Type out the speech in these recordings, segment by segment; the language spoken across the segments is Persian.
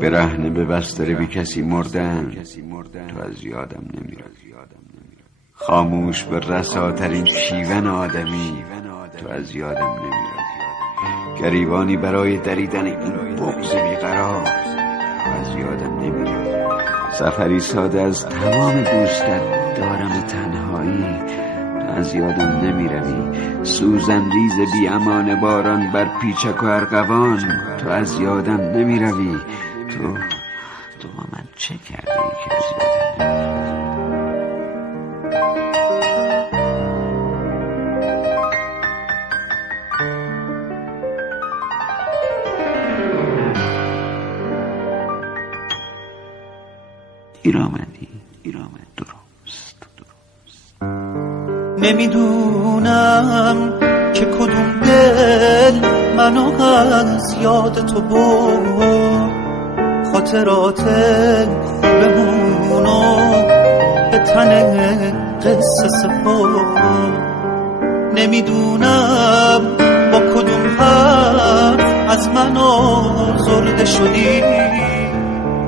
برهنه به بستر بی کسی مردن، تو از یادم نمیروی. خاموش به رساترین شیون آدمی، تو از یادم نمیروی. گریبانی برای دریدن این بغض بیقرار، تو از یادم نمیروی. سفری ساده از تمام دوستت دارم تنهایی، تو از یادم نمیروی. سوزن ریز بی امان باران بر پیچک و ارغوان، تو از یادم نمیروی. تو با من چه کردی که از یادم نمیروی؟ دیر آمدی درست. نمیدونم که کدوم دل منو از یاد تو برد، خاطرات خوبمونو به تن قصه سپرد. نمیدونم با کدوم حرف از من آزرده شدی،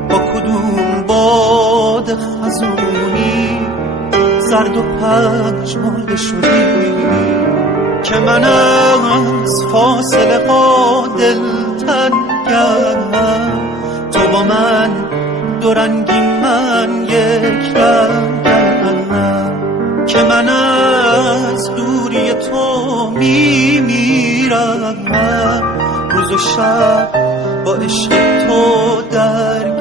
با کدوم باد خزونی زرد و پژمرده شدی، که من از فاصله دلتنگم. تو با من دو رنگی من یک رنگم، که من از دوری تو میمیرم. روز و شب با عشق تو درگیرم.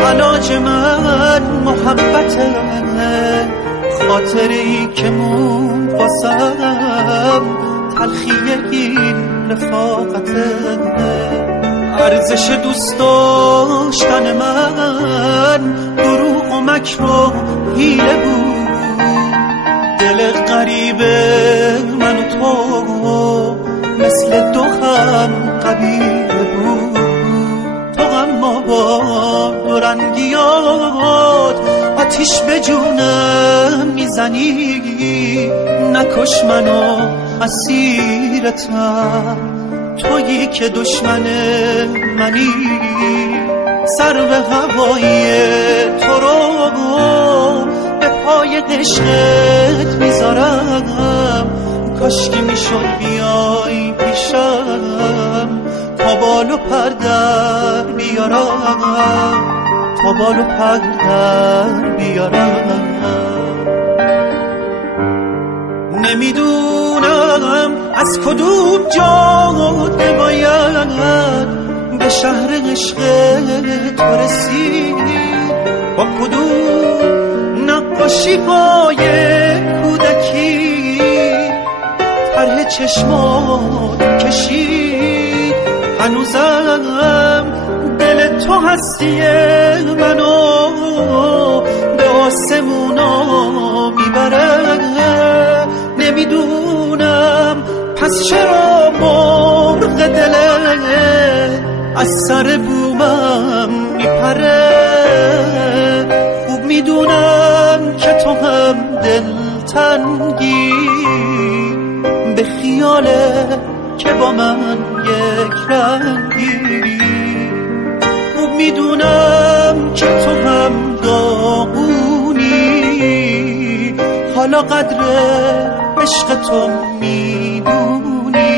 علاج من محبته، خاطری که مون واسم تلخی این رفاقته. ارزش دوست داشتن من دروغ و مکر و حیله بود. دل غریب من و تو مثل دو هم قبیله بود. تو اما با دو رنگیات آتیش به جونم میزنی. نکش منو اسیرتم، تویی که دشمن منی. سر به هوای تو رو به پای عشقت میذارم. کاش که میشد بیای پیشم، تا بال و پر در بیارم، تا بال و پر در بیارم. نمیدونم از کدوم جاده باید به شهر عشق تو رسید، با کدوم نقاشی پای کودکی طرح چشمات کشید. هنوزم دل تو هستی منو به آسمونا میبره. نمیدونم پس چرا مرغ دلت از سر بومم میپره. خوب میدونم که تو هم دلتنگی به خیاله که با من یک رنگی. خوب میدونم که تو هم داغونی، حالا قدر عشق تو میدونی.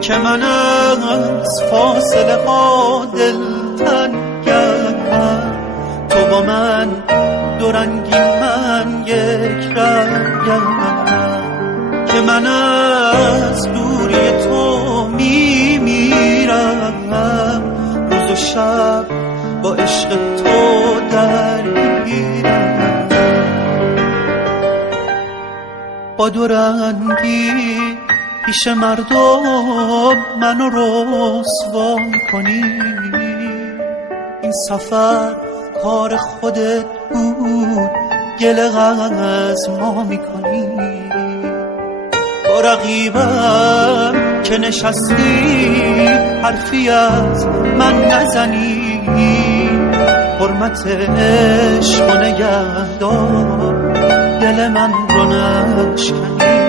که من از فاصله ها دلتنگم، تو با من دو رنگی من یک رنگم. که من از دوری تو میمیرم. روز و شب با عشق تو درگیرم. با دو رنگی پیش مردم منو رسوا کنی. این سفر کار خودت بود، گله از ما میکنی. با رقیبم که نشستی حرفی از من نزنی. حرمت عشق و نگهدار دل من رو نشکنی.